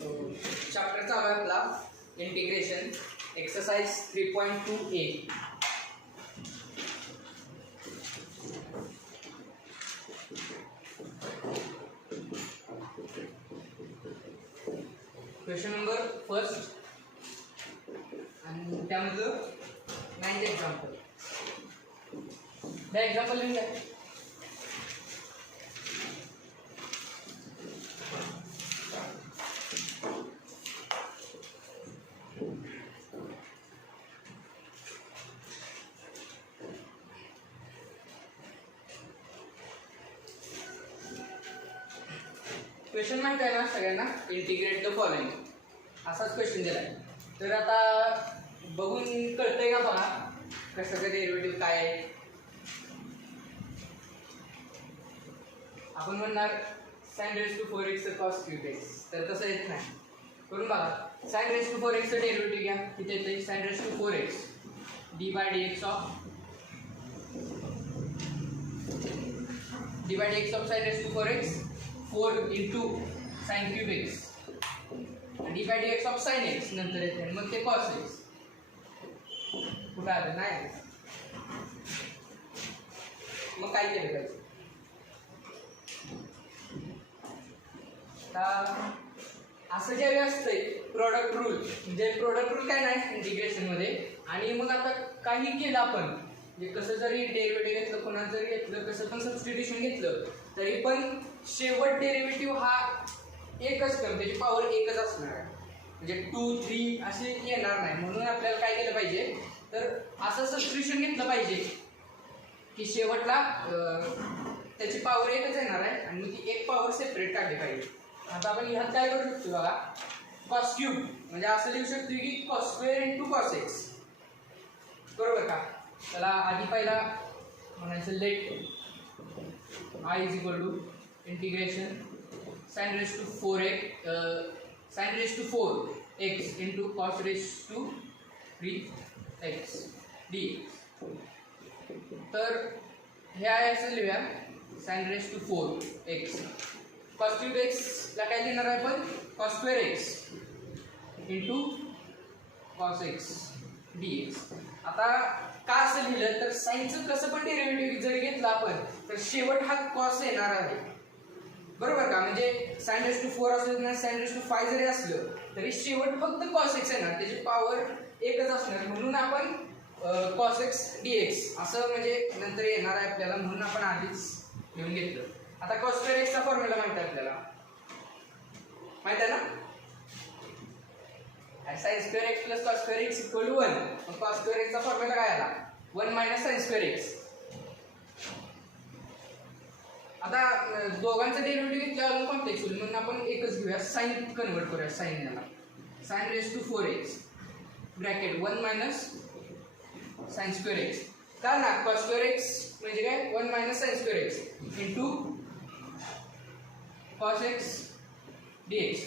Chapter चालू आहे आपला integration exercise 3.2a. Question number first आणि त्यामधलं 9th एक्झाम्पल. त्या एक्झाम्पल लिहून द्या. क्वेश्चन माहिती आहे ना सगळ्यांना, इंटिग्रेट द फॉलोइंग असाच क्वेश्चन दिलाय. तर आता बघून कळतंय का बघा कसं काय डेरिव्हेटिव्ह काय आहे. आपण म्हणणार sin raised to 4x cos cube x, तर तसं येत नाही. करून बघा. sin raised to 4x चं डेरिव्हेटिव्ह घ्या. किती येते? sin raised to 4x d by dx of sin raised to 4x 4 into sin cube x d by dx of sin x नंतर येते मग ते cos x. कुठं आलं नाही. मग काय केलं पाहिजे? असं ज्यावेळी असतंय प्रोडक्ट रूल, म्हणजे प्रोडक्ट रूल काय नाही इंटिग्रेशन मध्ये. आणि मग आता काही केलं आपण, म्हणजे कसं जरी डेरिव्हेटिव्ह घेतलं, कोणा जरी घेतलं, कसं पण सबस्टिट्यूशन घेतलं तरी पण शेवट डेरिव्हेटिव्ह हा एकच टर्म, त्याची पॉवर एकच असणार आहे. म्हणजे 2, 3 असे येणार नाही. म्हणून आपल्याला काय केलं पाहिजे, तर असं सबस्टिट्यूशन घेतलं पाहिजे की शेवटला त्याची पॉवर एकच येणार आहे आणि मग ती एक पॉवर सेपरेट काढली पाहिजे. आता आपण ह्यात काय करू शकतो बघा, कॉस क्यूब म्हणजे असं लिहू शकतो की cos square into cos x. बरोबर का? त्याला आधी पहिला म्हणायचं let I is equal to integration sin raised to 4x sin raised to 4x into cos raised to 3x dx. तर हे आहे असं लिहूया sin raised to 4x cos cube x ला काय लिहिणार आहे आपण cos square x into cos x dx. आता का असं लिहिलं तर साइनचं कसं पण डेरिव्हेटिव्ह जरी घेतलं आपण तर शेवट हा cos येणार आहे. बरोबर का? म्हणजे sin raised to 4 असलं ना sin raised to 5 जरी असलं तरी शेवट फक्त cos x येणार, त्याची पॉवर एकच असणार. म्हणून आपण cos x dx असं म्हणजे नंतर येणार आहे आपल्याला, म्हणून आपण आधीच लिहून घेतलं. आता cos square x चा फॉर्म्युला माहिती आहे आपल्याला, माहिती आहे ना? sin square x plus cos square x equal to 1. मग cos square x चा फॉर्म्युला काय आला? 1 minus sin square x. आता दोघांचं डेरिव्हेटिव्ह घेतल्यावर कॉम्प्लेक्स होईल म्हणून आपण एकच घेऊया, साइन कन्वर्ट करूया साइन याला. sin raised to 4x bracket 1 minus sin square x. का ना cos square x म्हणजे काय 1 minus sin square x into cos x dx.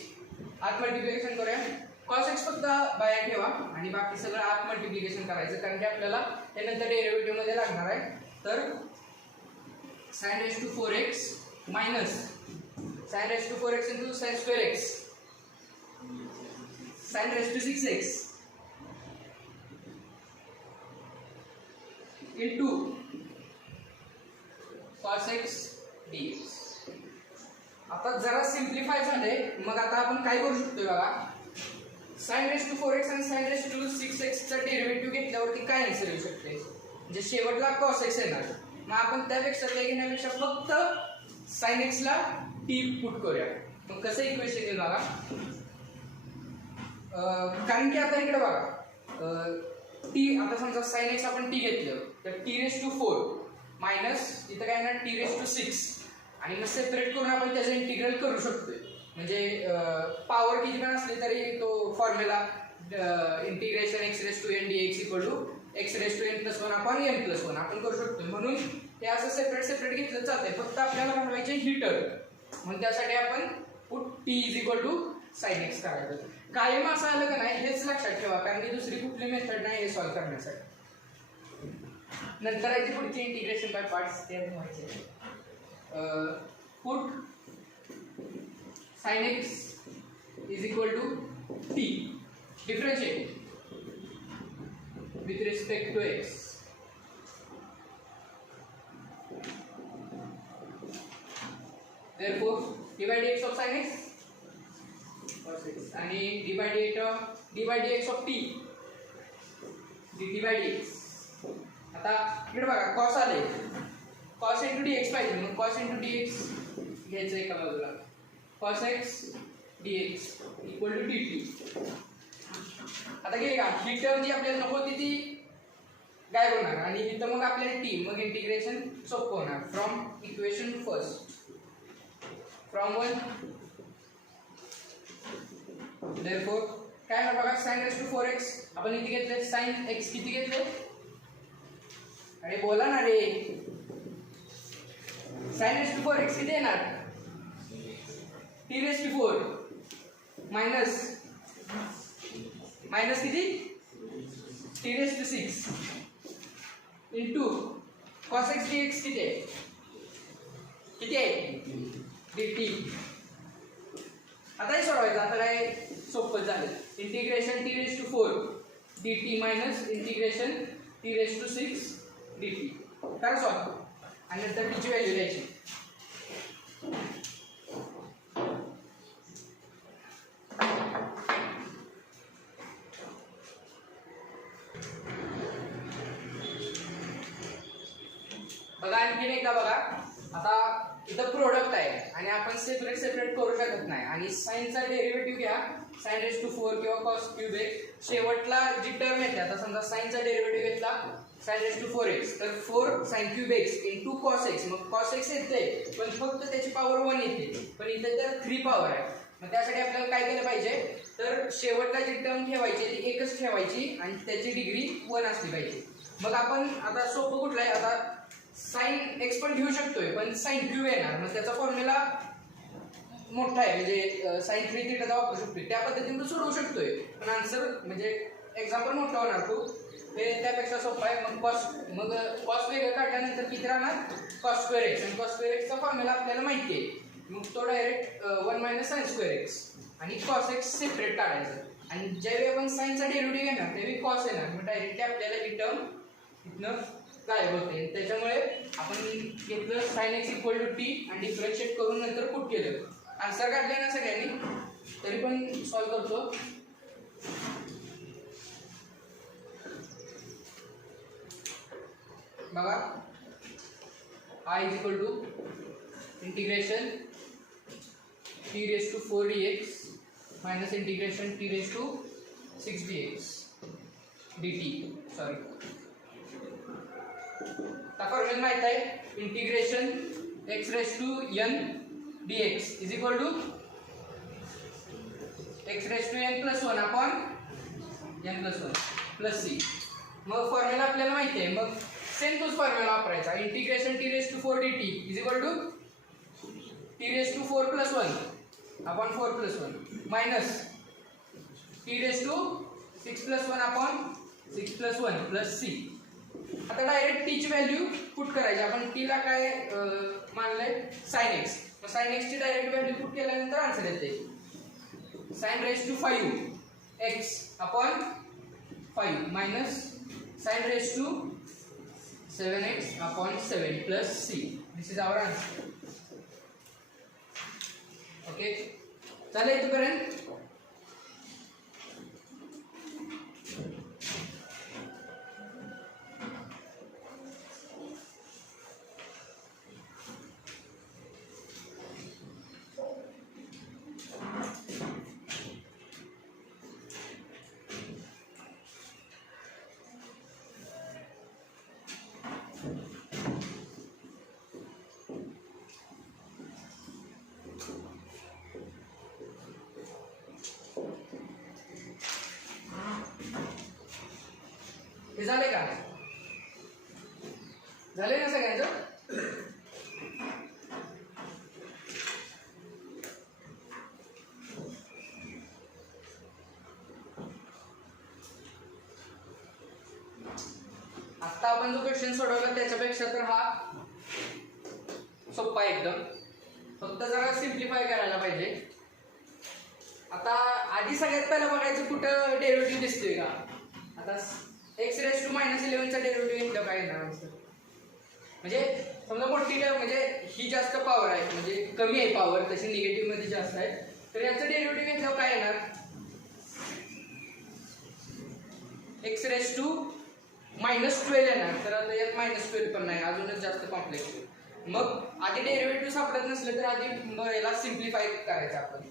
आत मल्टिप्लिकेशन करूया. cos x फक्त बाहेर ठेवा आणि बाकी सगळं आत मल्टिप्लिकेशन करायचं, कारण की आपल्याला त्यानंतर डेरिव्हेटिव्ह मध्ये लागणार आहे. तर sin raised to 4x minus sin raised to 4x into sin square x sin raised to 6x into cos x dx. आता जरा सिम्प्लिफाय झाले. मग आता आपण काय करू शकतो बघा, sin raised to 4x आणि sin raised to 6x चा डेरिव्हेटिव्ह घेतल्यावरती काय आन्सर येऊ शकते, म्हणजे शेवटला cos x येणार. मग आपण त्यापेक्षा ते घेण्यापेक्षा फक्त sin x ला t पुट करूया. मग कसं इक्वेशन येईल बघा, कारण की आता इकडे बघा t, आता समजा sin x आपण t घेतलं तर t raised to 4 मायनस इथं काय ना t raised to 6 आणि मग सेपरेट करून आपण त्याचं इंटिग्रल करू शकतोय. म्हणजे पॉवर किती पण असली तरी तो formula integration x raised to n dx equal to x raised to n plus 1 upon n plus 1 आपण करू शकतो. म्हणून ते असं सेपरेट घेतलं चालतंय. फक्त आपल्याला बनवायचे हीटर, म्हणून त्यासाठी आपण put t is equal to sin x करायचं. कायम असं आलं का नाही हेच लक्षात ठेवा, कारण की दुसरी कुठली मेथड नाही हे सॉल्व्ह करण्यासाठी. नंतर आहे ती पुढची इंटिग्रेशन बाय पार्ट्स ते व्हायचे. Put sin x is equal to t. Differentiate with respect to x. Therefore d by dx of sin x cos x आणि d by dx of t dt by dx. आता इकडे बघा cos आले, cos into dx पाहिजे, मग cos into dx घ्यायचं एका बाजूला, cos x dx equal to dt. आता गेली का ही टर्म जी आपल्याला नको होती ती गायब होणार आणि इथं मग आपल्याला टी, मग इंटिग्रेशन सोपं होणार. From equation first from 1 therefore काय होणार बघा sin raised to 4x आपण इथे घेतले sin x किती घेतले, अरे बोला ना रे, sin raised to 4x किती येणार, t raised to 4 माइनस किती t raised to 6 into cos x dx किती आहे dt. आता हे सोडवायचं, आता काय सोपं झालं. Integration t raised to 4 dt minus integration t raised to 6 dt करा सॉल्व आणि नंतर t ची व्हॅल्यू द्यायची. बघा आणखीन एकदा बघा, आता इथं प्रोडक्ट आहे आणि आपण सेपरेट करू शकत नाही आणि साइनचा डेरिव्हेटिव्ह घ्या sin raised to 4 किंवा cos cube x. शेवटला जी टर्म येते, आता समजा साइनचा डेरिव्हेटिव्ह घेतला sin raised to 4x तर 4 sin cube x into cos x, मग cos x येते पण फक्त त्याची पॉवर 1 येते, पण इथे तर 3 पॉवर आहे. मग त्यासाठी आपल्याला काय केलं पाहिजे, तर शेवटला जी टर्म ठेवायची ती एकच ठेवायची आणि त्याची डिग्री 1 असली पाहिजे. मग आपण आता सोपं कुठलं आहे, आता sin x पण घेऊ शकतोय पण sin cube येणार, मग त्याचा फॉर्म्युला मोठा आहे म्हणजे sin 3 थीटाचा वापरू शकतोय, त्या पद्धतीने तो सोडवू शकतोय पण आन्सर म्हणजे एक्झाम्पल मोठा होणार खूप, हे त्यापेक्षा सोपं आहे. मग cos वेगळं काढल्यानंतर किती राहणार cos square x आणि cos square x चा फॉर्म्युला आपल्याला माहिती आहे, मग तो direct 1 minus sin square x आणि cos x सेपरेट काढायचं आणि ज्यावेळी आपण sin चा डेरिव्हेटिव्ह घेणार त्यावेळी cos येणार, मग डायरेक्टली आपल्याला ही टर्म इथनं गायब होते. त्याच्यामुळे आपण घेतलं sin x equal to t आणि डिफरन्शिएट करून नंतर पुट केलं. आन्सर काढले ना सगळ्यांनी, तरी पण सॉल्व करतो. बघा I is equal to integration t raised to 4 dx minus integration t raised to 6 dx dt. Sorry, आता फॉर्म्युला माहित आहे, integration x raised to n dx is equal to x raised to n plus 1 upon n plus 1 plus c. मग formula आपल्याला माहिती आहे, मग same तोच formula वापरायचा. Integration t raised to 4 dt is equal to t raised to 4 plus 1 upon 4 plus 1 minus t raised to 6 plus 1 upon 6 plus 1 plus c. आता direct t ची value put करायची. आपण t ला काय मानलंय sin x, मग sin x ची direct value put केल्यानंतर answer येते sin raised to 5 x upon 5 minus sin raised to 7x upon 7 plus c. This is our answer. Okay, चला इथपर्यंत. हे झाले का, झाले ना सगळ्यांचं. आता आपण जो क्वेश्चन सोडवला त्याच्यापेक्षा तर हा सोपा एकदम, फक्त जरा सिम्प्लिफाय करायला पाहिजे. आता आधी सगळ्यात पहिला बघायचं कुठं डेरिव्हेटिव्ह दिसतोय का. आता x⁻11 चा डेरिव्हेटिव्ह घेतलं काय येणार असतं. म्हणजे समजा मोठी म्हणजे ही जास्त पॉवर आहे, म्हणजे कमी आहे पॉवर तशी निगेटिव्ह मध्ये जास्त आहे, तर याचं डेरिव्हेटिव्ह घेतल्यावर काय येणार. x⁻12 येणार. तर आता यात -12 पण नाही, अजूनच जास्त कॉम्प्लेक्स. मग आधी डेरिव्हेटिव्ह सापडत नसलं तर आधी याला सिम्प्लिफाय करायचं आपण.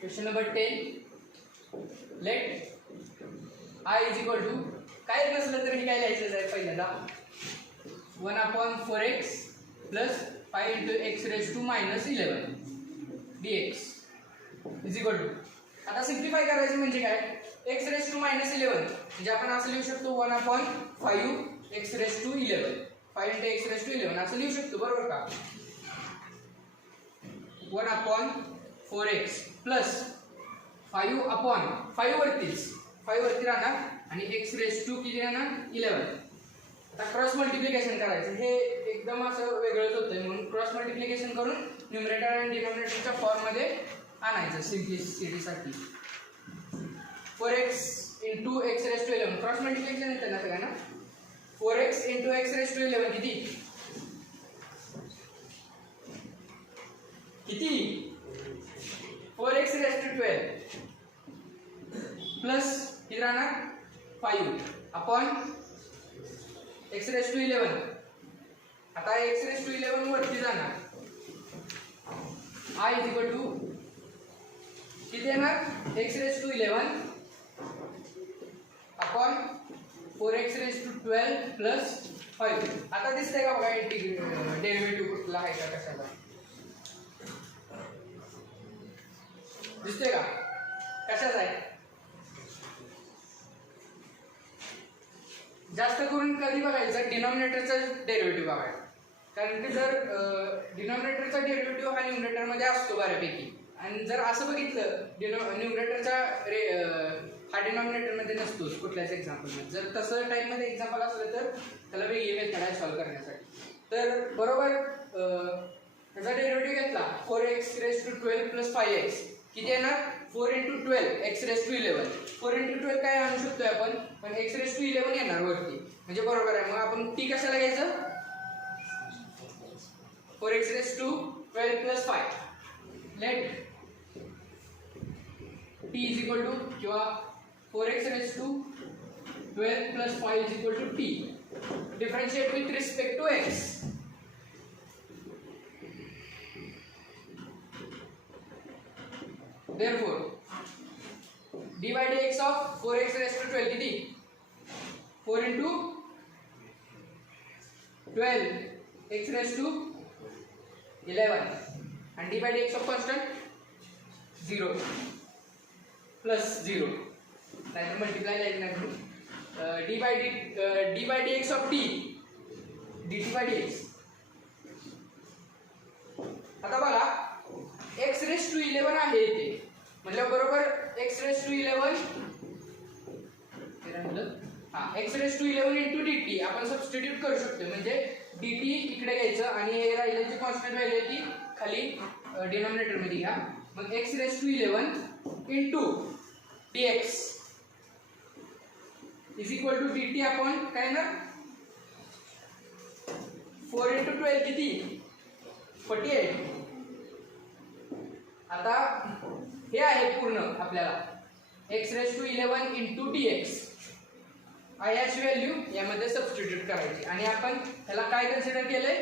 Question number 10. Let I is equal to काय नसलं तर हे काय लिहायचं आहे पहिल्यांदा 1/4x plus 5 × x⁻11 dx is equal to. आता सिम्प्लिफाय करायचं म्हणजे काय, x⁻11 म्हणजे आपण असं लिहू शकतो 1/5 x⁻11 5 × x⁻11 असं लिहू शकतो, बरोबर का. 1/4x प्लस 5 वरती राहणार आणि x⁻² किती राहणार 11. आता क्रॉस मल्टिप्लिकेशन करायचं, हे एकदम असं वेगळंच होतंय, म्हणून क्रॉस मल्टिप्लिकेशन करून न्यूमरेटर आणि डिनॉमिनेटरच्या फॉर्म मध्ये आणायचं सिम्प्लिसिटीसाठी. 4x × x⁻11 क्रॉस मल्टिप्लिकेशन येतं ना सगळ्यांना. 4x × x⁻11 किती 4x⁻12 प्लस किती राहणार 5 अपॉन x⁻11. आता x⁻11 वरती जाणार. I इज इक्वल टू किती येणार x⁻11 अपॉन 4x⁻12 प्लस 5. आता दिसतंय का बघा डेरिव्हेटिव्ह कुठला आहे का कशाला दिसतंय का, कशाचा आहे. जास्त करून कधी बघायचं डिनॉमिनेटरचा डेरिव्हेटिव्ह बघायचा, कारण की जर डिनॉमिनेटरचा डेरिव्हेटिव्ह हा न्यूमरेटरमध्ये असतो बऱ्यापैकी, आणि जर असं बघितलं न्यूमरेटरचा हा डिनॉमिनेटरमध्ये नसतोच कुठल्याच एक्झाम्पलमध्ये. जर तसं टाईपमध्ये एक्झाम्पल असलं तर त्याला वेगळी मेथड आहे सॉल्व्ह करण्यासाठी. तर बरोबर त्याचा डेरिव्हेटिव्ह घेतला 4x⁻12 प्लस 5x किती येणार 4 × 12 x⁻11. 4 × 12 काय आणू शकतोय आपण, पण x⁻11 येणार वरती, म्हणजे बरोबर आहे. मग आपण t कशाला घ्यायचं 4x⁻12 plus 5. Let t is equal to किंवा 4x⁻12 plus 5 is equal to t. Differentiate with respect to x. Therefore, d by dx of 4x⁻12 किती 4 × 12 x⁻11 and d by dx of constant 0 plus 0 नाही multiply line d by dx of t dt by dx. आता बघा x⁻11 आहे इथे, म्हणजे बरोबर x⁻11 x⁻11 × dt आपण substitute करू शकतो, म्हणजे dt इकडे घ्यायचं आणि हे राहिलेली कॉन्स्टंट व्हॅल्यू आहे ती खाली डिनॉमिनेटर मध्ये घ्या. मग x⁻11 × dx is equal to dt आपण काय ना 4 × 12 किती 48. आता हे आहे पूर्ण आपल्याला x⁻11 × dx. याची व्हॅल्यू यामध्ये सबस्टिट्यूट करायची आणि आपण ह्याला काय कन्सिडर केलंय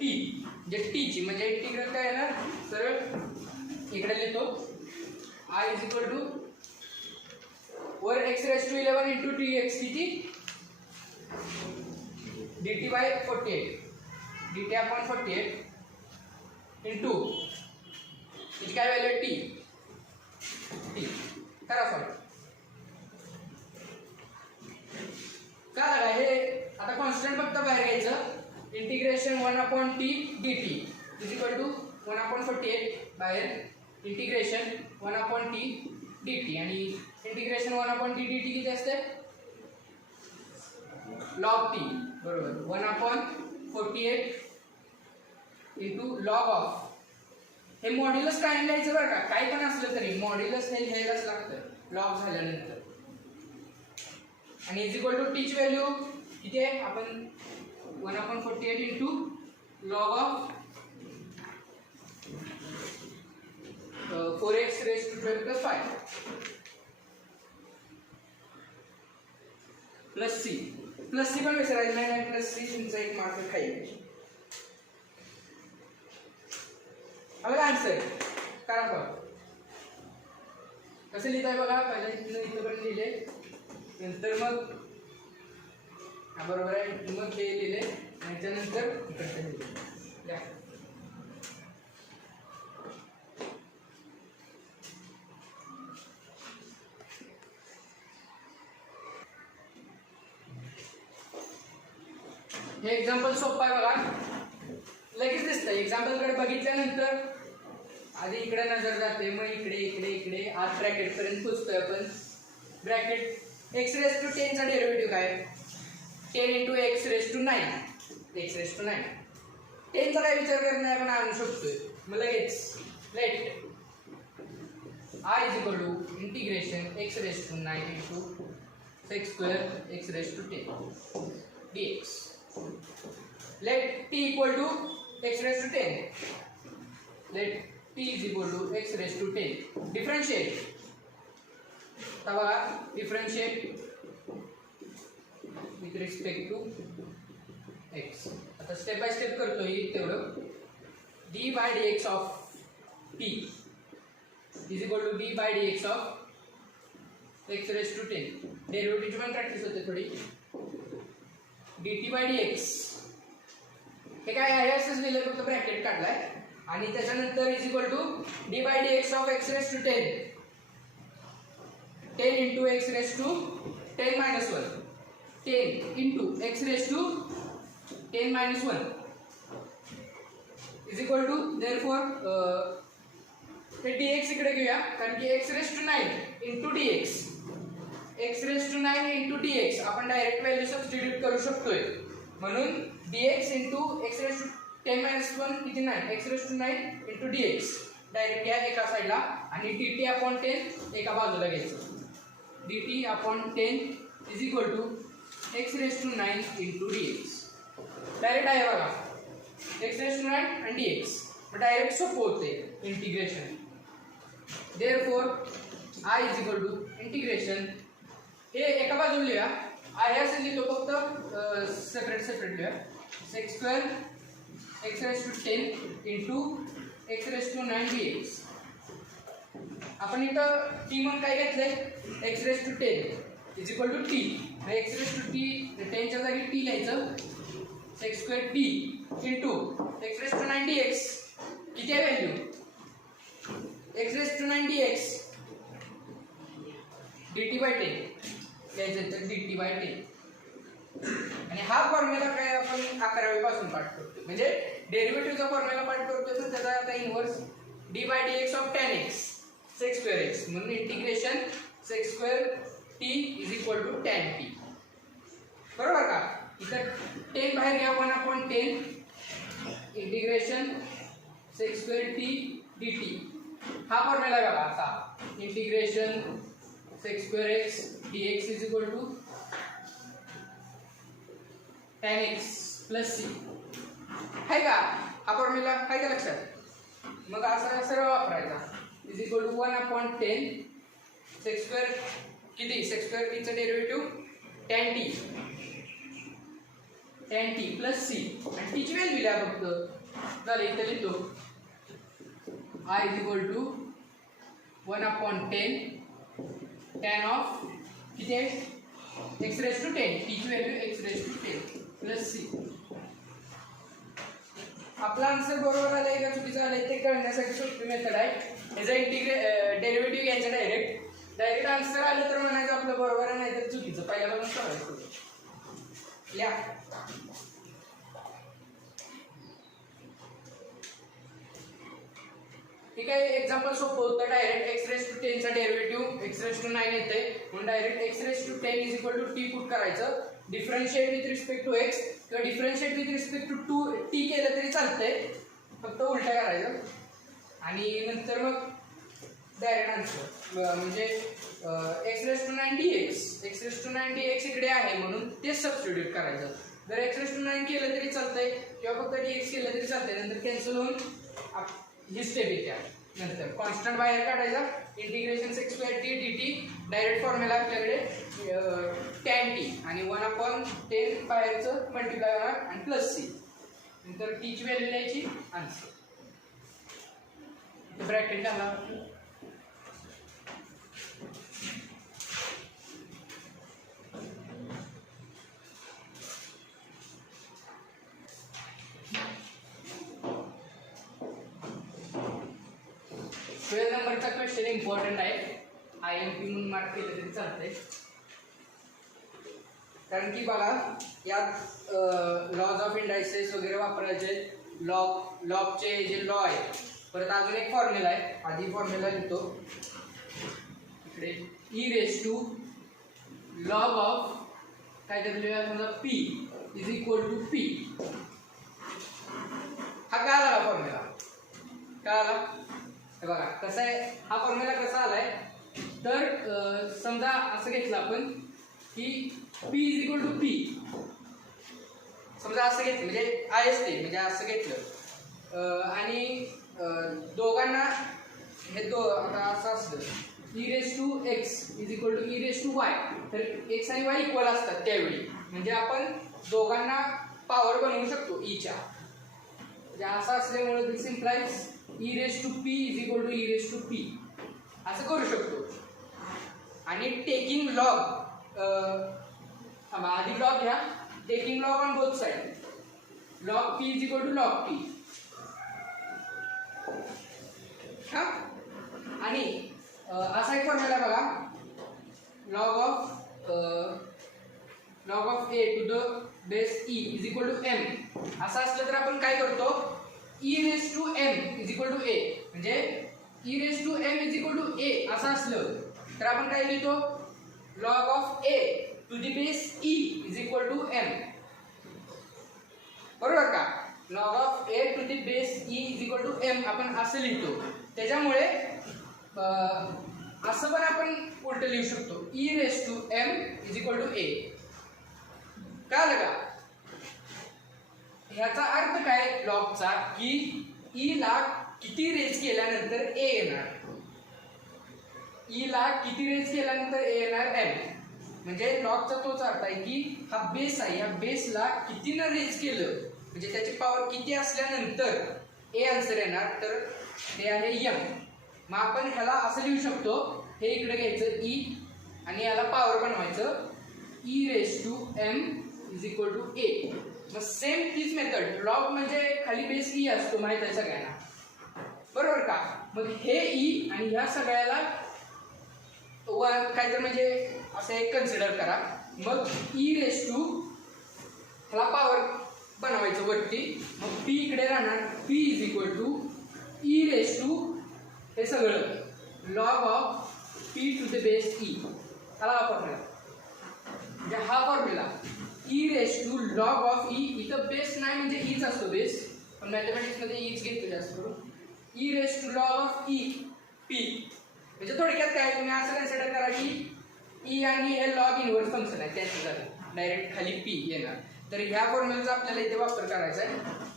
t, म्हणजे t ची म्हणजे इंटिग्रल काय येणार सरळ इकडे लिहितो I इज इक्वल टू वर x⁻11 × dx किती dt by 48 dt upon 48 into याची काय व्हॅल्यू आहे t करा सॉल्व. का लागा हे आता कॉन्स्टंट फक्त बाहेर घ्यायचं. Integration 1/t dt is equal to 1/48 बाहेर इंटिग्रेशन 1/t dt आणि इंटिग्रेशन 1/t dt किती असते log t बरोबर 1/48 into log of हे मॉड्युलस काय लिहायचं बरं का, काही पण असलं तरी मॉड्युलस हे लिहायलाच लागतं लॉग झाल्यानंतर. आणि इज इक्वल टू टीची व्हॅल्यू किती आहे, आपण 1/48 into log of 4x raised to 12 plus 5 plus c. Plus c पण विसरायचं नाही, प्लस सी तुमचा एक मार्क खाईल. बघा आन्सर करा बघा कसं लिहिताय बघा. पहिला इथं पण लिहिले, नंतर मग हा बरोबर आहे, मग हे लिहिले, त्याच्यानंतर इकडचं लिहिले. हे एक्झाम्पल सोपं आहे बघा, लगेच दिसतं. एक्झाम्पलकडे बघितल्यानंतर आधी इकडे नजर जाते, मग इकडे इकडे इकडे आत ब्रॅकेट पर्यंत पोचतोय आपण. ब्रॅकेट एक्स रेस टू 10 चा डेरिव्हेटिव्ह काय, 10 into x raise to 9, x raise to 9. 10 चा काय विचार करत नाही, आपण आणू शकतोय. मग लगेच let I is equal to integration x raise to 9 into sec square x raise to 10 dx. Let t equal to x raised to 10. Let t is equal to x raised to 10. Differentiate. तब differentiate with respect to x. आता step by step करतो ही तेवढं. d by dx of t is equal to d by dx of x raised to 10. Derivative पण practice होते थोडी. dt by dx हे काय आहे असंच लिहिलं, फक्त ब्रॅकेट काढलाय. आणि त्याच्यानंतर is equal to d by d x of x raise to 10 into x raise to 10 minus 1, 10 into x raise to 10 minus 1 is equal to therefore हे डी एक्स इकडे घेऊया, कारण की x raise to 9 into d x, x raise to 9 into d x आपण direct value substitute करू शकतोय. म्हणून dx into x raise to 10 minus 1 किती 9, x raise to 9 into dx direct घ्या एका साईडला, आणि dt अपॉन 10 एका बाजूला घ्यायचं. dt upon 10 is equal to x raise to 9 into dx. Direct आहे बघा, एक्स रेस टू 9 आणि dx डायरेक्ट सोपं होते integration. Therefore i is equal to integration हे एका बाजूला लिहा, आय असं लिहितो फक्त सेपरेट लिहा. Sec square x raise to 10 into x raise to 9 dx. आपण इथं टी म्हणून काय घेतलंय, x raise to 10 is equal to t. X raise to t 10च्या जागी टी लिहायचं, sec square t into x raise to 9 dx किती आहे value, x raise to 9 dx dt by 10 घ्यायचं, तर dt बाय 10. आणि हा फॉर्म्युला काय आपण 11वी पासून पाठ करतो, म्हणजे डेरिव्हेटिव्हचा फॉर्म्युला पाठ करतो, तर त्याचा आता inverse d by dx of tan x sec square x, म्हणून integration sec square t is equal to tan t. बरोबर का. इथं 10 बाहेर घ्या, 1/10 integration sec square t dt. हा फॉर्म्युला बघा असा, integration sec square x dx is equal to tan x plus c. है का हा फॉर्म्युला, आहे का लक्षात. मग असा सरळ वापरायचा, is equal to 1/10 sec square किती, sec स्क्वेअर टीचं derivative tan t plus c, आणि टीची व्हॅल्यू लिहा फक्त. झालं, इथं लिहितो i is equal to 1/10 tan of किती आहे, एक्स रेस टू 10, टीची value x raise to 10 plus c. आपला आन्सर बरोबर आलाय का चुकीचा आलाय ते कळण्यासाठी सोपी मेथड आहे. याचा डेरिव्हेटिव्ह घ्यायचा डायरेक्ट आन्सर आलं तर म्हणायचं आपलं बरोबर आहे, नाही तर चुकीचं. पहिल्यापासून करायचं या. ठीक आहे, एक्झाम्पल सोपं होतं. डायरेक्ट एक्स रेस टू 10 चा डेरिव्हेटिव्ह एक्स रेस टू 9 येते, म्हणून direct x raise to 10 is equal to t put करायचं. Differentiate with respect to x किंवा differentiate with respect to t केलं तरी चालतंय, फक्त उलटं करायचं. आणि नंतर मग डायरेक्ट आन्सर म्हणजे x⁹ इकडे आहे म्हणून तेच सबस्टिट्यूट करायचं. जर x⁹ केलं तरी चालतंय किंवा फक्त dx केलं तरी चालतंय. नंतर कॅन्सल होऊन ही स्टेप येते. नंतर कॉन्स्टंट बाहेर काढायचा, integration x² dt direct formula आपल्याकडे tan t आणि 1/10 बाहेरचं मल्टिप्लाय होणार आणि प्लस c. नंतर t ची व्हॅल्यू द्यायची, आन्सर. ब्रॅकेट टाकला. नंबरचा क्वेश्चन इम्पॉर्टंट आहे, IMP म्हणून मार्क केलं तरी चालतंय. कारण की बघा यात लॉज ऑफ इंडायसेस वगैरे वापरायचे, लॉगचे जे लॉ आहे. परत अजून एक फॉर्म्युला आहे, आधी फॉर्म्युला लिहितो इकडे. e⁻log ऑफ काय तर लिहूया समजा p = p. हा काय आला फॉर्म्युला, काय आला हे बघा. कसा आहे हा फॉर्म्युला, कसा आलाय तर समजा असं घेतलं आपण की p = p. समजा असं घेतलं म्हणजे IST म्हणजे असं घेतलं आणि दोघांना हे आता असं असलं e⁻x e⁻y तर x आणि y इक्वल असतात त्यावेळी, म्हणजे आपण दोघांना पॉवर बनवू शकतो ईच्या. म्हणजे असं असल्यामुळे दिस इम्प्लाइज e⁻p e⁻p असं करू शकतो. आणि टेकिंग लॉग आधी लॉग घ्या, taking log on both side, log p log p. हा आणि असा एक फॉर्म्युला बघा, log of a to the base e = m. असं असलं तर आपण काय करतो, e⁻m = a म्हणजे e⁻m a असं असलं तर आपण काय लिहितो, log of a to the base e = m. बरोबर का, log of a to the base e = m आपण असं लिहितो. त्याच्यामुळे असं पण आपण उलट लिहू शकतो, e⁻m = a. कळलं का? ह्याचा अर्थ काय लॉगचा, की e ला किती रेज केल्यानंतर a येणार, e ला किती रेज केल्यानंतर a येणार m. म्हणजे लॉगचा तोच अर्थ आहे की हा बेस आहे, या बेसला किती न रेज केलं म्हणजे त्याची पॉवर किती असल्यानंतर a आन्सर येणार, तर ते आहे m. मग आपण ह्याला असं लिहू शकतो, हे इकडे घ्यायचं e आणि याला पॉवर बनवायचं e⁻m = a. मग सेम तीच मेथड, लॉग म्हणजे खाली बेस e असतो माहित आहे सगळ्यांना, बरोबर का. मग हे e आणि ह्या सगळ्याला काहीतरी म्हणजे असं एक कन्सिडर करा. मग ह्याला पॉवर बनवायचं वरती, मग p इकडे राहणार, p e⁻ हे सगळं log of p to the base e. हा फॉर्म्युला म्हणजे हा फॉर्म्युला e⁻log of e. इथं बेस नाही म्हणजे ईच असतो बेस, पण मॅथमॅटिक्स मध्ये ईच घेतो जास्त करून. e⁻log of e p म्हणजे थोडक्यात काय, तुम्ही असं कन्सिडर करा की e आणि हे लॉग इनव्हर्स फंक्शन आहे, त्याचं डायरेक्ट खाली p येणार. तर ह्या फॉर्म्युलाचा आपल्याला इथे वापर करायचा आहे.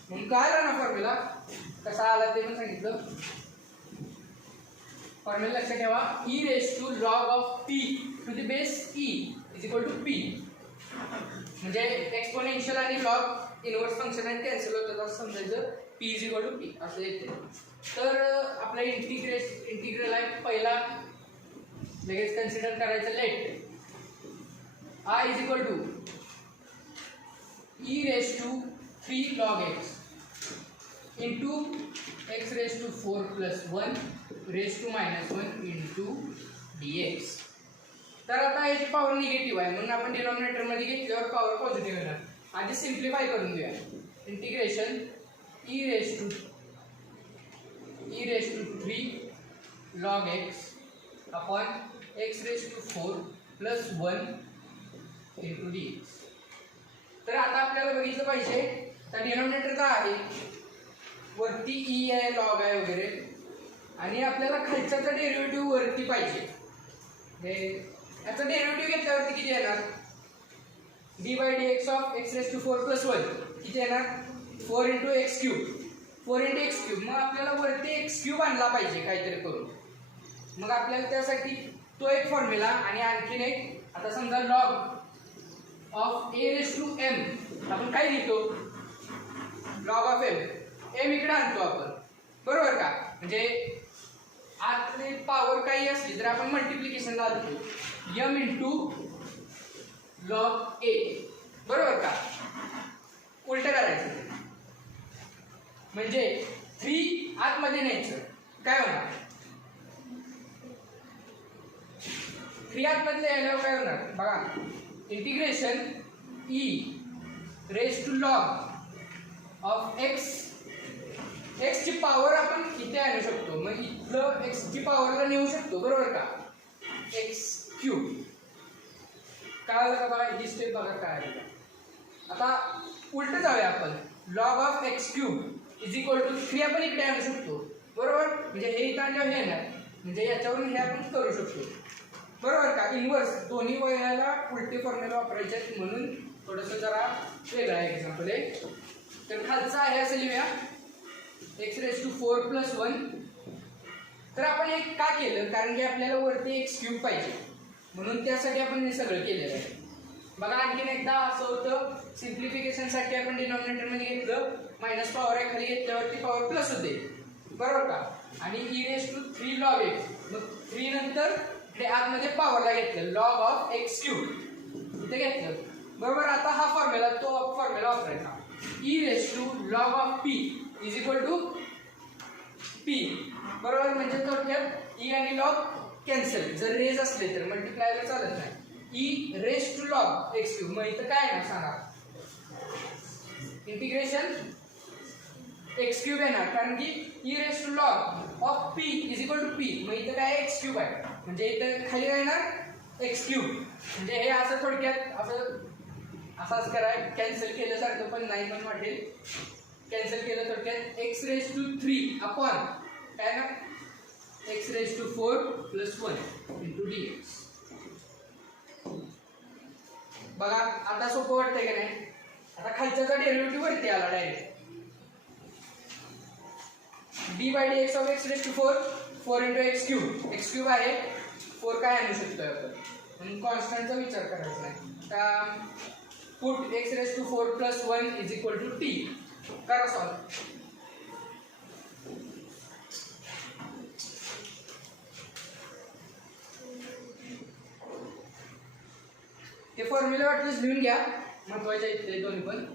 म्हणून काय आला ना फॉर्म्युला, कसा आला ते पण सांगितलं. फॉर्म्युला लक्षात ठेवा, e⁻log of p to the base e = p. म्हणजे एक्सपोनेन्शियल आणि लॉग इनव्हर्स फंक्शन आहे, कॅन्सल होतात असं समजायचं, p = p असं येते. तर आपला इंटिग्रल आहे पहिला, लगेच कन्सिडर करायचं. Let I = e⁻3 log x into x⁻4 + 1 (-1) into dx. तर आता याची पॉवर निगेटिव्ह आहे म्हणून आपण डिनॉमिनेटर मध्ये घेतल्यावर पॉवर पॉझिटिव्ह येणार. आधी सिम्प्लिफाय करून घेऊया. Integration e⁻3 log x upon x⁻4 + 1 into dx. तर आता आपल्याला बघितलं पाहिजे, तर डिनॉमिनेटर काय आहे, वरती e आहे, लॉग आहे वगैरे, आणि आपल्याला खालच्याचा डेरिव्हेटिव्ह वरती पाहिजे. याचा डेरिव्हेटिव्ह घेतल्यावरती किती येणार? D by d x of x raise to 4 plus 1 किती येणार? 4 into x cube. 4 into x cube. मग आपल्याला वरती एक्स क्यूब आणला पाहिजे काहीतरी करून. मग आपल्याला त्यासाठी तो एक फॉर्म्युला आणि आणखीन एक, आता समजा log of a raise to m आपण काय लिहितो? Log of M. एम इकडे आणतो आपण, बरोबर का? म्हणजे आतली पॉवर काही असली तर आपण मल्टिप्लिकेशनला आणतो एम इंटू लॉग ए, बरोबर का? उलट करायचं म्हणजे 3 आतमध्ये न्यायचं. काय होणार? 3 आतमध्ये यायला काय होणार बघा. Integration e raise to log of x. X ची पॉवर आपण किती आणू शकतो? मग इथलं एक्स ची पॉवरला नेऊ शकतो, बरोबर का? X cube. काय झालं का बघा, ही स्टेप बघा काय आहे. आता उलट जाऊया आपण. Log of x cube is equal to 3 आपण इकडे आणू शकतो, बरोबर? म्हणजे हे इथं आणल्यावर हे येणार, म्हणजे याच्यावरून हे आपण करू शकतो, बरोबर का? इनवर्स दोन्ही वयाला उलटे फॉर्म्युला वापरायचे आहेत म्हणून थोडंसं जरा वेगळं आहे एक्झाम्पल आहे. तर खालचा आहे असं लिहूया एक्स रेस टू 4 प्लस 1. तर आपण हे का केलं? कारण की आपल्याला वरती एक्स क्यूब पाहिजे म्हणून त्यासाठी आपण हे सगळं केलेलं आहे. बघा आणखीन एकदा असं होतं, सिम्प्लिफिकेशनसाठी आपण डिनॉमिनेटरमध्ये घेतलं, मायनस पॉवर आहे खाली घेतल्यावरती पॉवर प्लस होते, बरोबर का? आणि e raise to 3 log x. मग 3 नंतर हे आतमध्ये पॉवरला घेतलं लॉग ऑफ एक्स क्यूब इथे घेतलं, बरोबर? आता हा फॉर्म्युला तो फॉर्म्युला वापरायचा. E raise to log of p is equal to p, बरोबर? म्हणजे थोडक्यात ई आणि लॉग कॅन्सल. जर रेज असले तर मल्टिप्लायला चालत नाही. E raise to log x cube. मग इथं काय ना सांगा, इंटिग्रेशन एक्स क्यूब येणार कारण की e raise to log of p is equal to p. मग इथं काय एक्स क्यूब आहे म्हणजे इथं खाली काय येणार एक्स क्यूब. म्हणजे हे असं थोडक्यात असंच कराय, कॅन्सल केल्यासारखं पण नाही पण वाटेल. कॅन्सल केलं थोडक्यात एक्स रेस टू 3 अपॉन काय ना x raise to 4 plus 1 into d x. बघा आता सोपं वाटतंय का नाही? आता खालच्याचा डेरिव्हेटिव्ह वरती आला direct. D by d x of x raise to 4 into x cube. X cube आहे 4 काय आणू शकतोय आपण म्हणून कॉन्स्टंटचा विचार करायचा नाही. आता put x raise to 4 plus 1 is equal to t. करा सॉल्व. ते फॉर्म्युला वाटलंच लिहून घ्या, महत्वाचे आहेत ते दोन्ही पण.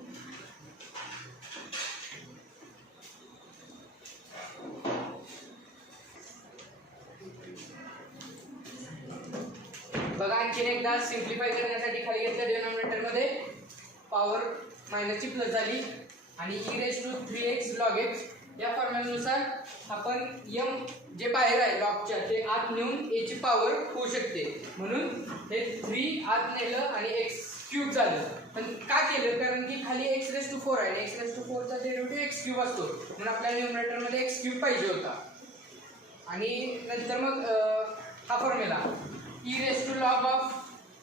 बघा आणखीन एकदा सिम्प्लिफाय करण्यासाठी खाली घेतल्या डिनॉमिनेटरमध्ये पॉवर मायनसची प्लस झाली आणि e raise to 3x log x. या फॉर्म्युल्यानुसार आपण एम जे बाहेर आहे लॉगच्या ते आत नेऊन ए ची पॉवर होऊ शकते म्हणून हे 3 आत नेलं आणि एक्स क्यूब झालं. पण का केलं? कारण की खाली एक्स रेस टू 4 आहे, एक्स रेस टू 4 चा डेरिव्हेटिव्ह एक्स क्यूब असतो म्हणून आपल्याला न्यूमरेटरमध्ये एक्स क्यूब पाहिजे होता. आणि नंतर मग हा formula e raise to log of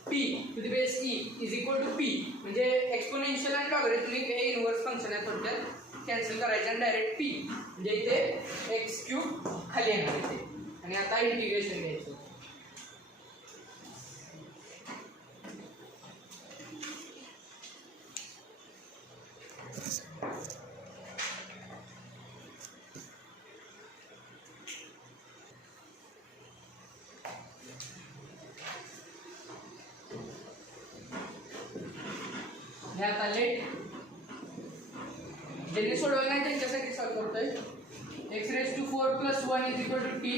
p to the base e is equal to p. म्हणजे एक्सपोनेन्शियल आणि लॉगरिथमिक हे इनव्हर्स फंक्शन आहे, थोडक्यात कॅन्सल करायचं आणि डायरेक्ट पी म्हणजे इथे एक्स क्यूब खाली येणार इथे. आणि आता इंटिग्रेशन घ्यायचं. आता लेट ज्यांनी सोडवलं नाही त्यांच्यासाठी सॉल्व करतोय. X raise to 4 plus 1 is equal to t.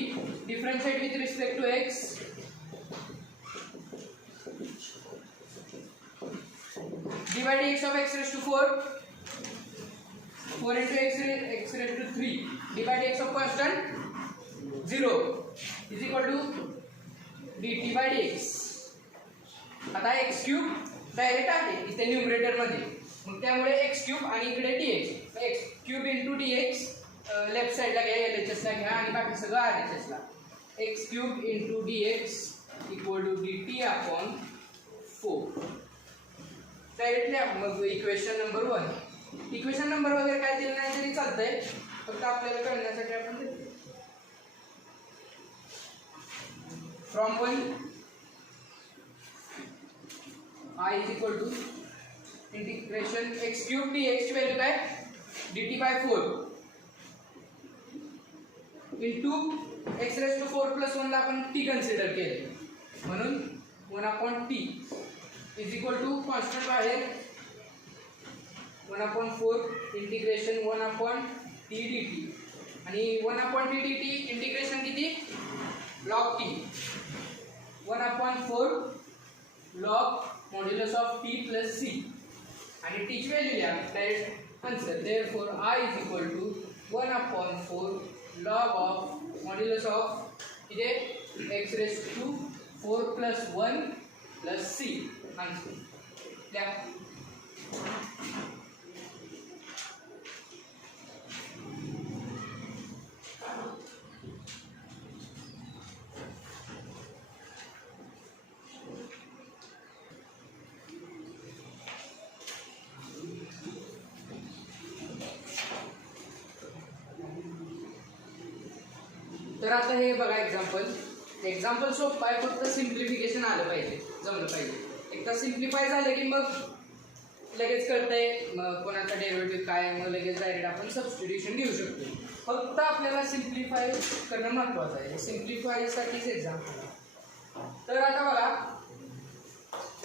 Differentiate with respect to x. Divide x of x raise to 4 into x raised to 3 divide x of constant 0 is equal to dt by dx. आता x cube direct आहे इथे numerator मध्ये, मग त्यामुळे x cube आणि इकडे dx, x cube into dx left साईडला घ्या, LHSला घ्या आणि बाकी सगळं RHSला. x cube into dx equal to dt upon 4. Directly मग इक्वेशन नंबर 1. इक्वेशन नंबर वगैरे काय दिलं नाही तरी चालतंय, फक्त आपल्याला कळण्यासाठी आपण देतो. From 1 I is equal to integration x cube dx ची व्हॅल्यू काय dt by 4 into x raise to 4 plus 1 ला आपण t कन्सिडर केले, म्हणून 1 upon t is equal to constant बाहेर 1 upon 4 integration 1 upon t dt. आणि 1 अपॉन t dt इंटिग्रेशन किती log t 1 upon 4 log modulus of t plus c. आणि t ची value लिहा direct answer. Therefore I is equal to 1 upon 4 log of modulus of इथे x raise to 4 plus 1 plus c. Answer लिहा. तर आता हे बघा एक्झाम्पल सोपं आहे, फक्त सिम्प्लिफिकेशन आलं पाहिजे, जमलं पाहिजे. एकदा सिम्प्लिफाय झालं की मग लगेच कळतंय मग कोणाचा डेरिव्हेटिव्ह काय, मग लगेच डायरेक्ट आपण सबस्टिट्यूशन घेऊ शकतो. फक्त आपल्याला सिम्प्लिफाय करणं महत्त्वाचं आहे. सिम्प्लिफायसाठीच एक्झाम्पल. तर आता बघा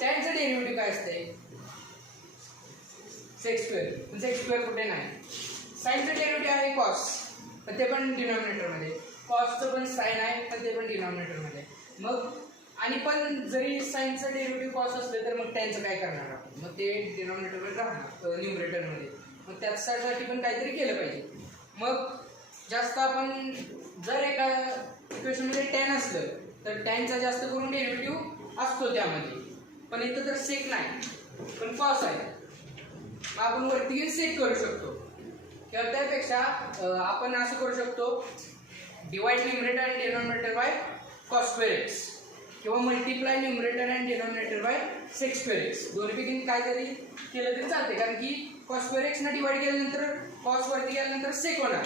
टॅनचं डेरिव्हेटिव्ह काय असते सेक्स स्क्वेअर, पण सेक्स स्क्वेअर कुठे नाही. साईनचं डेरिव्हेटिव्ह आहे कॉस, पण ते पण डिनॉमिनेटरमध्ये. कॉसचं पण साइन आहे, पण ते पण डिनॉमिनेटरमध्ये. मग आणि पण जरी साइनचं डेरिव्हेटिव्ह कॉस असले तर मग टॅनचं काय करणार आपण, मग ते डिनॉमिनेटरमध्ये राहणार न्यूमरेटरमध्ये. मग त्यासाठी पण काहीतरी केलं पाहिजे. मग जास्त आपण जर एका इक्वेशनमध्ये टॅन असलं तर टॅनचा जास्त करून डेरिव्हेटिव्ह असतो त्यामध्ये, पण इथं तर सेक नाही पण कॉस आहे. आपण वरती घेऊन सेक करू शकतो, किंवा त्यापेक्षा आपण असं करू शकतो divide numerator and denominator by cos square x, किंवा multiply numerator and denominator by sec square x. दोन्हीपैकी काहीतरी केलं तरी चालते, कारण की कॉस स्क्वेअर एक्स न डिवाइड केल्यानंतर कॉस वरती गेल्यानंतर सेक होणार.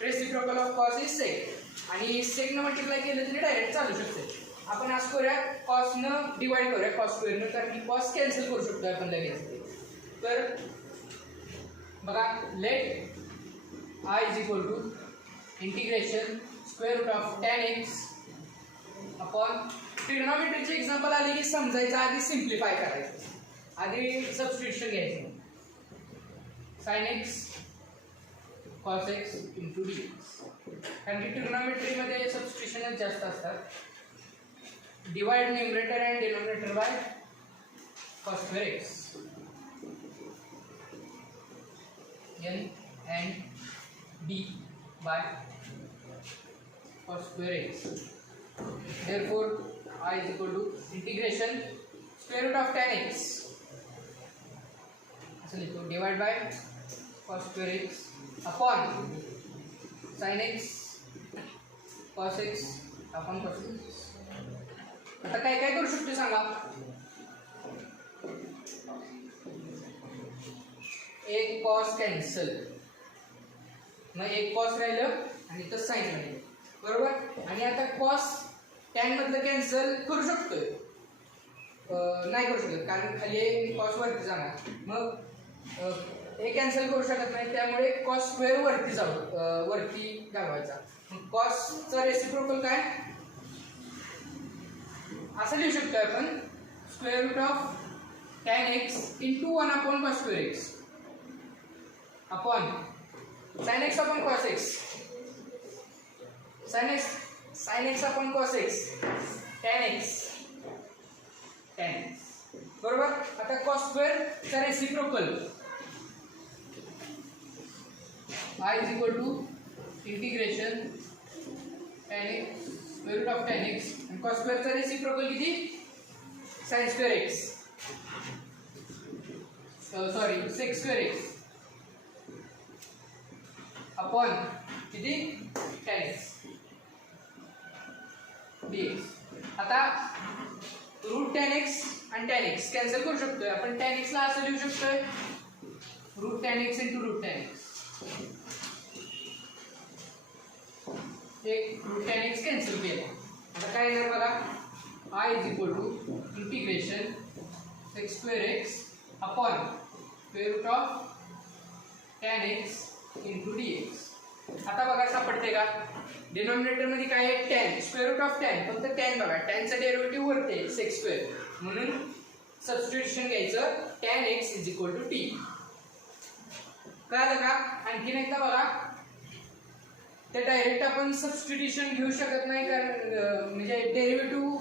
Reciprocal of cos is sec. आणि सेक न मल्टिप्लाय केलं तरी डायरेक्ट चालू शकते. आपण असं करूया कॉसनं डिवाइड करूया कॉस स्क्वेअरनं, कारण की कॉस कॅन्सल करू शकतो आपण लगेच. तर बघा let I is equal to integration square root of tan x upon ट्रिग्नोमेट्रीचे एक्झाम्पल आले की समजायचं, आधी सिम्प्लिफाय करायचं, आधी सबस्टिट्यूशन घ्यायचं. sin x cos x into dx. कारण की ट्रिग्नोमेट्रीमध्ये सबस्टिट्यूशनच जास्त असतात. Divide numerator and denominator bye cos square x n and d by cos square x. Therefore I is equal to integration square root of tan x. So divide by cos square x upon sin x cos x upon cos x. आता काय काय करू शकतो सांगा. एक cos cancel, मग एक cos राहिलं आणि तर साइन राहिलं, बरोबर. आणि आता कॉस टॅन मधलं कॅन्सल करू शकतोय, नाही करू शकत कारण खाली कॉस वरती जाणार. मग हे कॅन्सल करू शकत नाही, त्यामुळे कॉस स्क्वेअर वरती घालवायचा. मग कॉसचा रेसिप्रोकल काय असं लिहू शकतो आपण, square root of tan x into 1 upon cos square x upon sin x upon cos x, sin x upon cos x, tan x, बरोबर. आता cos स्क्वेअर चा reciprocal I is equal to integration tan x square root of tan x आणि cos square चा reciprocal किती sin square x, sorry sec square x upon किती tan x dx. आता root tan x आणि tan x cancel करू शकतोय आपण. tan x ला असं लिहू शकतोय root tan x into root tan x. एक रूट tan x कॅन्सल केला. आता काय येणार बघा i is equal to integration x square x upon square root of tan x into dx. आता बघा सापडते का डिनॉमिनेटर मध्ये काय आहे tan square root of tan. फक्त tan बघा tan चा डेरिव्हेटिव्ह वरती आहे sec स्क्वेअर म्हणून सबस्टिट्यूशन घ्यायचं tan x is equal to t. कळलं का. आणखीन एकदा बघा ते डायरेक्ट आपण सबस्टिट्यूशन घेऊ शकत नाही कारण म्हणजे डेरिव्हेटिव्ह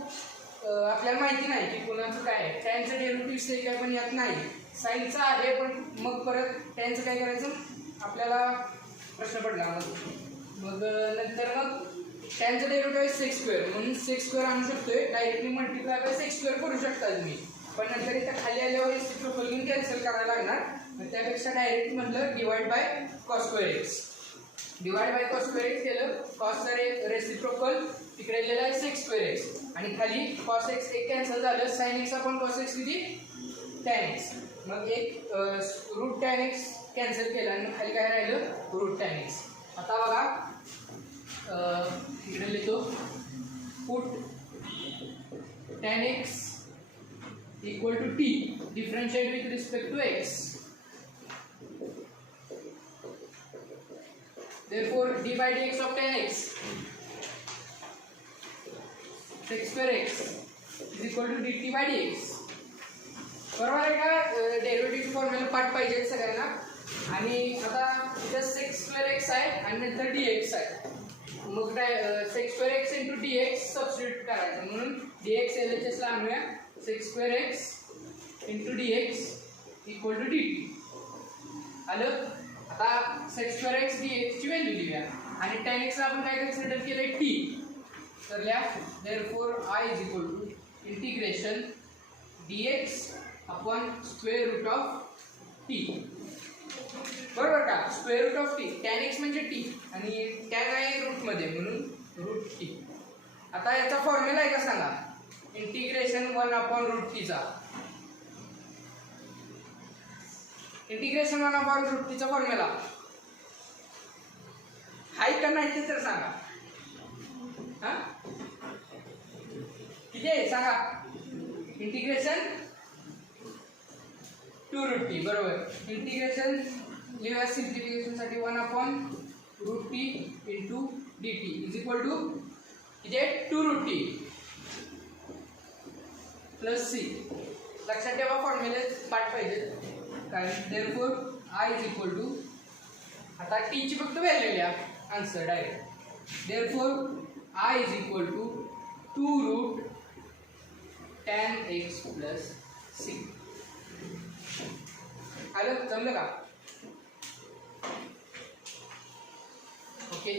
आपल्याला माहिती नाही की कोणाचं काय आहे. tan चं डेरिव्हेटिव्ह ते काय पण यात नाही. sin चा आहे पण मग परत tan चं काय करायचं आपल्याला प्रश्न पडला. मग नंतर मग tan चं डेरिव्हेटिव्ह sec स्क्वेअर म्हणून sec स्क्वेअर आणू शकतोय. Directly multiply by sec square करू शकता तुम्ही पण नंतर इथं खाली आल्यावर रेसिप्रोकल घेऊन कॅन्सल करायला लागणार. त्यापेक्षा डायरेक्ट म्हटलं divide by cos square x. Divide by cos square x केलं. cos चा रेसिप्रोकल तिकडे लिहिलेला आहे sec स्क्वेअर x आणि खाली cos x एक कॅन्सल झालं. sin x आपण cos x किती tan x. मग एक रूट tan x कॅन्सल केलं आणि खाली काय राहिलं रूट tan x. आता बघा इकडे लिहितो put tan x equal to t differentiate with respect to x. Therefore d by dx of tan x sec square x is equal to dt by dx. बरोबर आहे का. डेरिव्हेटिव्ह फॉर्म्युला पाठ पाहिजे सगळ्यांना. आणि आता इथं sec square x आहे आणि नंतर dx आहे. मग sec square x into dx substitute करायचं म्हणून dx LHS ला आणूया. sec square x into dx equal to dt. आलं. आता sec square x dx ची व्हॅल्यू लिहूया आणि tan x ला आपण काय कन्सिडर केलंय t. तर लिहा therefore I is equal to integration dx upon square root of t. बरोबर का. Square root of t tan x म्हणजे t आणि tan आहे रूट मध्ये म्हणून रूट t. आता याचा फॉर्म्युला आहे का सांगा. इंटिग्रेशन 1 अपॉन रूट t चा. इंटिग्रेशन 1 अपॉन रूट t चा फॉर्म्युला हाय का नाही ते तर सांगा. हा किती आहे सांगा. Integration 2 root t. बरोबर. इंटिग्रेशन लिहा सिम्प्लिफिकेशन साठी 1 upon root t into dt is equal to किती आहे 2 रूट t प्लस c. लक्षात ठेवा फॉर्म्युले पाठ पाहिजे कारण therefore I is equal to आता t ची फक्त व्हॅल्यू लिहा answer direct. therefore I is equal to 2 root tan x plus c. आलं जमलं का. ओके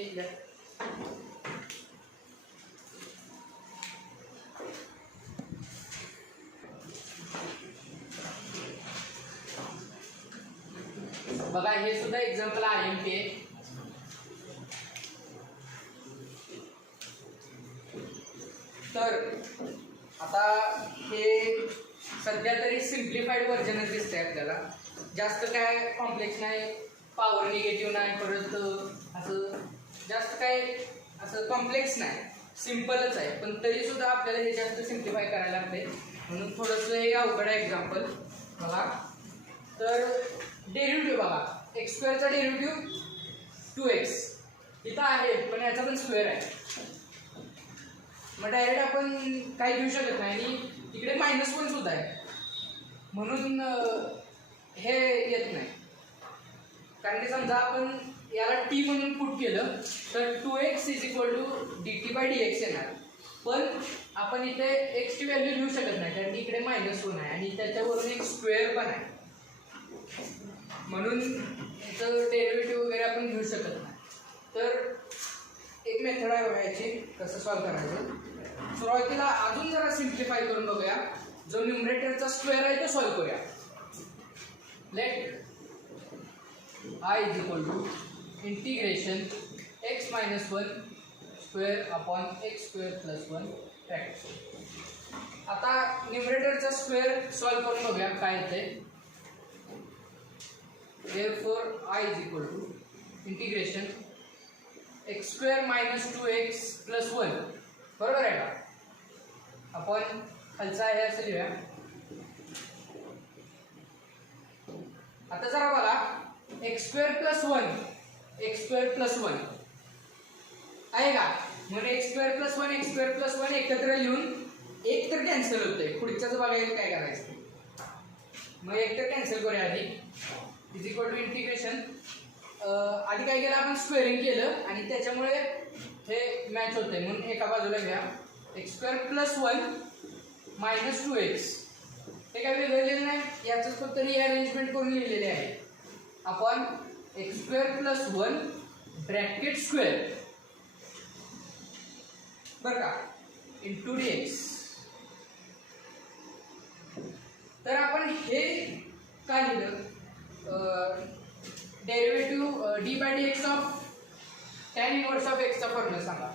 बघा हे सुद्धा एक्झाम्पल IMP आहे. तर आता हे सध्या तरी सिम्प्लिफाईड व्हर्जनच दिसतंय आपल्याला. जास्त काय कॉम्प्लेक्स नाही. पॉवर निगेटिव्ह नाही. परत असं जास्त काय असं कॉम्प्लेक्स नाही. सिम्पलच आहे पण तरी सुद्धा आपल्याला हे जास्त सिम्प्लिफाय करायला लागते म्हणून थोडंसं हे अवघड आहे एक्झाम्पल. बघा तर डेरिव्हेटिव्ह बघा एक्स स्क्वेअरचा डेरिव्हेटिव्ह 2x इथं आहे पण याचा पण स्क्वेअर आहे. मग डायरेक्ट आपण काही घेऊ शकत नाही आणि इकडे -1 सुद्धा आहे म्हणून हे येत नाही. कारण की समजा आपण याला t म्हणून पुट केलं तर 2x is equal to dt by dx येणार. पण आपण इथे x ची व्हॅल्यू घेऊ शकत नाही कारण इकडे -1 आहे आणि त्याच्यावरून एक स्क्वेअर पण आहे म्हणून याचं डेरिव्हेटिव्ह वगैरे आपण घेऊ शकत नाही. तर एक मेथड आहे बघायची कसं सॉल्व्ह करायचं. सुरुवातीला अजून जरा सिम्प्लिफाय करून बघूया. जो न्यूमरेटरचा स्क्वेअर आहे तो सॉल्व्ह करूया. Let I is equal to integration x minus one square upon x square plus one bracket. आता न्यूमरेटरचा स्क्वेअर सॉल्व करून बघूया काय येते. therefore I is equal to integration x square minus 2x plus 1 बरोबर आहे का. आपण खालचा आहे असं लिहूया. आता जरा बघा x square plus 1 x square plus 1 आहे का. म्हणून x square plus 1 x square plus 1 एकत्र लिहून एक तर कॅन्सल होतंय. पुढच्याच बघायला काय करायचं. मग एक तर कॅन्सल करूया आधी. इज इक्वल टू इंटिग्रेशन आधी काय केलं आपण स्क्वेअरिंग केलं आणि त्याच्यामुळे हे मॅच होतंय म्हणून एका बाजूला घ्या. X square plus 1 minus 2x हे काय वेगळं लिहिलं नाही. याचंच फक्त रिअरेंजमेंट करून लिहिलेले आहे. आपण x square plus 1 bracket square बरं का इंटू dx. तर आपण हे काय लिहिलं derivative d by d x of tan inverse of एक्सचा फॉर्म्युला सांगा.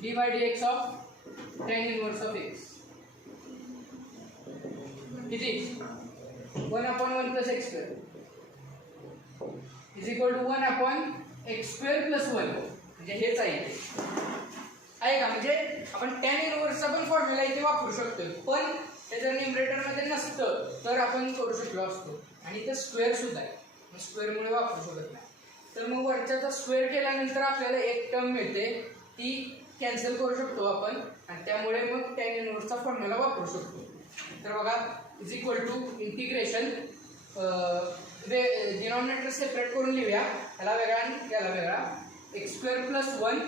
D by d x of tan inverse of x किती 1 upon 1 plus x square is equal to 1 upon x square plus 1 म्हणजे हेच आहे का. म्हणजे आपण टॅन इनवर्सचा पण फॉर्म्युला इथे वापरू शकतो. पण ते जर न्यूमरेटरमध्ये नसतं तर आपण करू शकलो असतो. आणि इथं स्क्वेअर सुद्धा आहे स्क्वेअरमुळे वापरू शकत नाही. तर मग वरच्याचा स्क्वेअर केल्यानंतर आपल्याला एक टर्म मिळते ती कॅन्सल करू शकतो आपण आणि त्यामुळे मग टॅन इनवर्सचा फॉर्म्युला वापरू शकतो. तर बघा is equal to integration denominator separate करून लिहूया. याला वेगळा आणि याला वेगळा. X square plus 1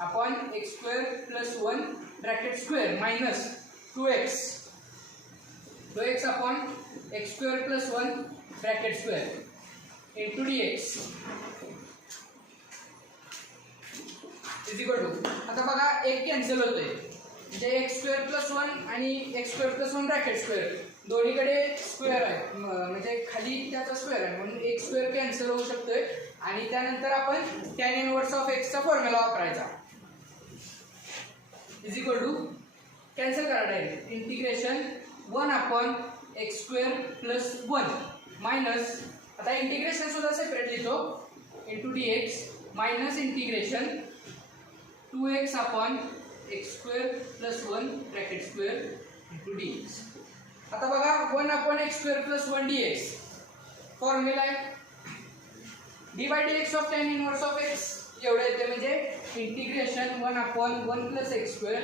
upon x square plus 1 bracket square minus 2x upon x square plus 1 bracket square into dx is equal to. आता बघा एक कॅन्सल होतोय म्हणजे एक्स स्क्वेअर प्लस 1 आणि x square plus 1 bracket square दोन्हीकडे square आहे म्हणजे खाली त्याचा स्क्वेअर आहे म्हणून एक स्क्वेअर कॅन्सल होऊ शकतोय. आणि त्यानंतर आपण टॅन इनवर्स ऑफ एक्सचा फॉर्म्युला वापरायचा. इज इक्वल टू कॅन्सल करा direct integration 1 upon x square plus 1 minus आता इंटिग्रेशन सुद्धा सेपरेट लिहितो into dx minus integration 2x upon x square plus 1 bracket square into dx. आता बघा 1 upon x square plus 1 dx formula आहे d by d x of tan inverse of x एवढं येते म्हणजे integration 1 upon 1 plus x square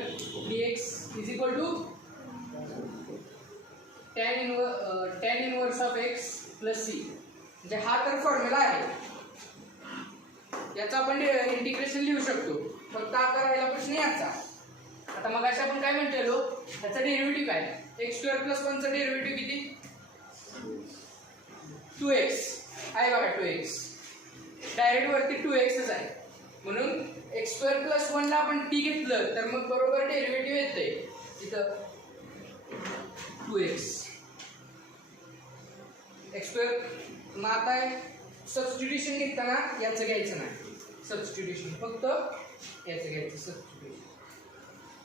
dx is equal to tan inverse of x plus c म्हणजे हा तर formula आहे. याचा आपण इंटिग्रेशन लिहू शकतो. फक्त आता राहिला प्रश्न याचा. आता मग अशा आपण काय म्हणतो त्याचा डेरिव्हेटिव्ह काय एक्स स्क्वेअर प्लस 1 चा डेरिव्हेटिव्ह किती 2x आहे बघा 2x डायरेक्ट वरती 2x आहे म्हणून एक्स स्क्वेअर प्लस 1 ला आपण t घेतलं तर मग बरोबर डेरिव्हेटिव्ह येते इथं 2x एक्स स्क्वेअर. मग आता सबस्टिट्यूशन घेताना याचं घ्यायचं नाही सबस्टिट्यूशन फक्त याचं घ्यायचं सबस्टिट्यूशन.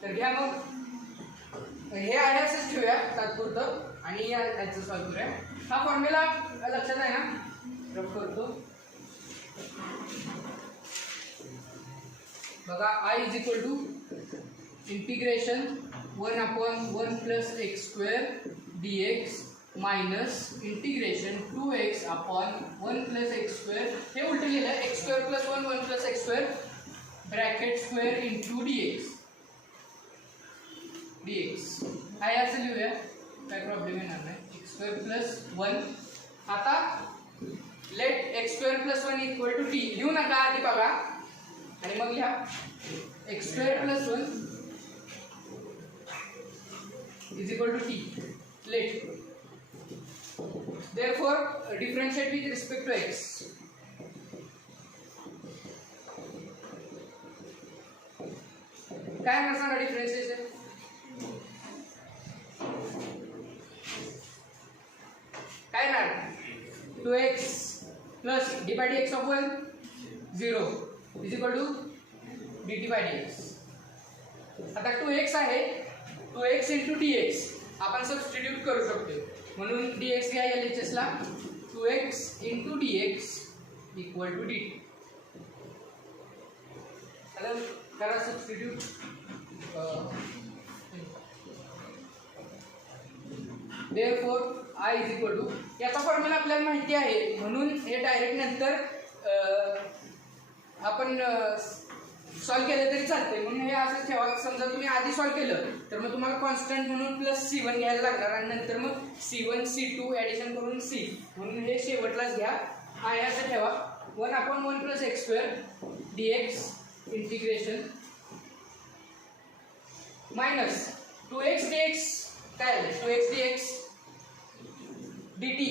तर घ्या मग हे आहे असंच ठेवूया तात्पुरतं आणि याचं सॉल्व करूया. हा फॉर्म्युला लक्षात आहे ना रफ करतो बघा. I is equal to integration 1 upon 1 plus x square dx minus integration 2x upon 1 plus x square हे उलट लिहिलं x square plus 1 1 plus x square bracket square into dx आहे असं लिहूया काय प्रॉब्लेम येणार नाही. एक्स स्क्वेअर प्लस 1 आता let x square plus 1 equal to t लिहू नका आधी बघा आणि मग लिहा x square plus 1 is equal to t let. Therefore, differentiate with respect to x. काय म्हणा सांगा डिफरन्शिएशन काय ना 2x plus d by d x of 1 0 is equal to dt by dx. आता 2x आहे, 2x इंटू dx आपण substitute करू शकतो, म्हणून dx घ्या LHS ला, 2x into dx equal to dt. आता करा substitute. therefore I is equal to, याचा फॉर्म्युला आपल्याला माहिती आहे म्हणून हे डायरेक्ट नंतर आपण सॉल्व केलं तरी चालते, म्हणून हे असं ठेवा. समजा तुम्ही आधी सॉल्व केलं तर मग तुम्हाला कॉन्स्टंट म्हणून प्लस C1 घ्यायला लागणार आणि नंतर मग C1 C2 ॲडिशन करून C, म्हणून हे शेवटलाच घ्या. आहे असं ठेवा. 1/1 plus x square dx integration minus 2x dx काय आहे, 2x dx dt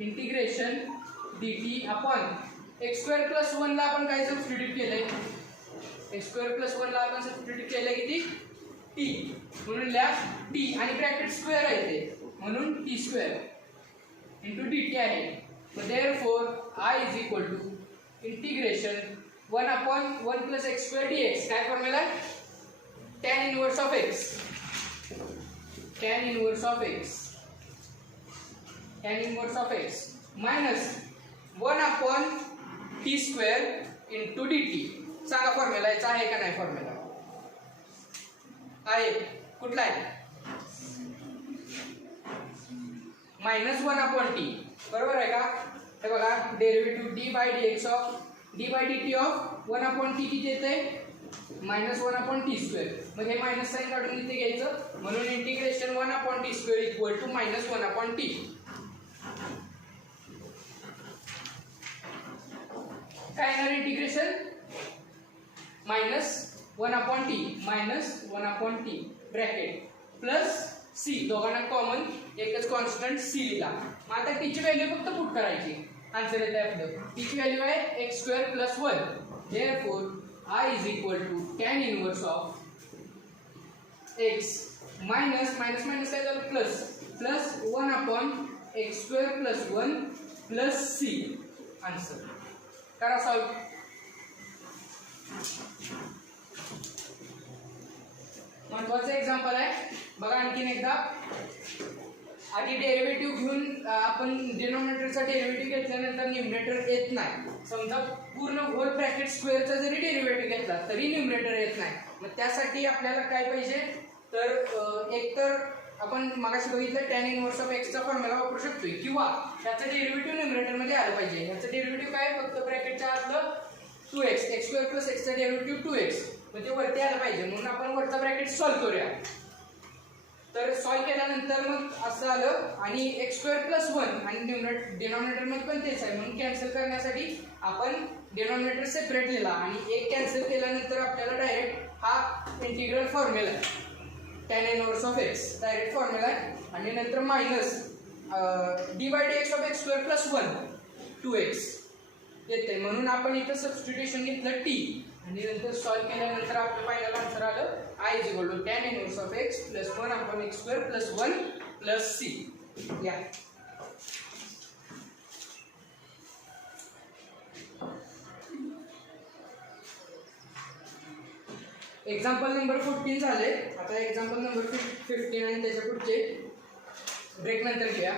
integration dt upon x square plus 1 ला आपण काय सबस्टिट्यूट केलंय, x स्क्वेअर प्लस 1 ला आपण सबस्टिट्यूट केलंय किती t, म्हणून लिहा t आणि ब्रॅकेट स्क्वेअर आहे ते म्हणून t स्क्वेअर इंटू dt आहे. therefore I is equal to integration 1/1 plus x square dx काय formula, tan inverse of x, tan inverse of x, tan inverse of x minus 1/t square into dt. सांगा formula याचा आहे का नाही, formula आहे, कुठला आहे, मायनस 1/t, बरोबर आहे का. हे बघा derivative d by dx of d by dt of 1/t किती येते, मायनस 1/t स्क्वेअर. मग हे मायनस साइन काढून इथे घ्यायचं, म्हणून integration 1/t square equal to minus 1/t. काय येणार integration, minus 1/t minus 1/t bracket plus c, दोघांना कॉमन एकच कॉन्स्टंट c लिहिला. मग आता t ची व्हॅल्यू फक्त पुट करायची, आन्सर येते आपलं. t ची व्हॅल्यू आहे x square plus 1. therefore I is equal to tan inverse of x minus minus minus काय झालं plus, plus 1/x square plus 1 plus c. Answer करा सॉल्व. महत्वाचं एक्झाम्पल आहे बघा आणखीन एकदा. आधी डेरिव्हेटिव्ह घेऊन आपण डिनॉमिनेटरचा डेरिव्हेटिव्ह घेतल्यानंतर न्यूमरेटर येत नाही. समजा पूर्ण होल ब्रॅकेट स्क्वेअरचा जरी डेरिव्हेटिव्ह घेतला तरी न्यूमरेटर येत नाही. मग त्यासाठी आपल्याला काय पाहिजे तर एकतर आपण मगाशी बघितलं टॅन इनवर्स ऑफ एक्सचा फॉर्म्युला वापरू शकतोय, किंवा त्याचं डेरिव्हेटिव्ह न्यूमरेटरमध्ये आलं पाहिजे. याचं डेरिव्हेटिव्ह काय, फक्त ब्रॅकेटच्या आतलं 2x, x स्क्वेअर प्लस एक्सचा डेरिव्हेटिव्ह 2x, म्हणजे वरती आलं पाहिजे. म्हणून आपण वरचा ब्रॅकेट सॉल्व्ह करूया. तर सॉल्व्ह केल्यानंतर मग असं आलं आणि x स्क्वेअर प्लस 1 आणि डिनॉमिनेटरमध्ये पण तेच आहे, म्हणून कॅन्सल करण्यासाठी आपण डिनॉमिनेटर सेपरेट लिहिला आणि एक कॅन्सल केल्यानंतर आपल्याला डायरेक्ट हा इंटिग्रल फॉर्म्युला आहे tan inverse of x, direct formula आहे. आणि नंतर minus d by dx of x square plus 1 2x येते, म्हणून आपण इथं सबस्टिट्यूशन घेतलं t आणि नंतर सॉल्व्ह केल्यानंतर आपलं फायनल आन्सर आलं I is equal to tan inverse of x plus 1/x square plus 1 plus c. या एक्झाम्पल नंबर 14 झाले. आता एक्झाम्पल नंबर 15 आणि त्याच्या पुढचे ब्रेक नंतर घ्या.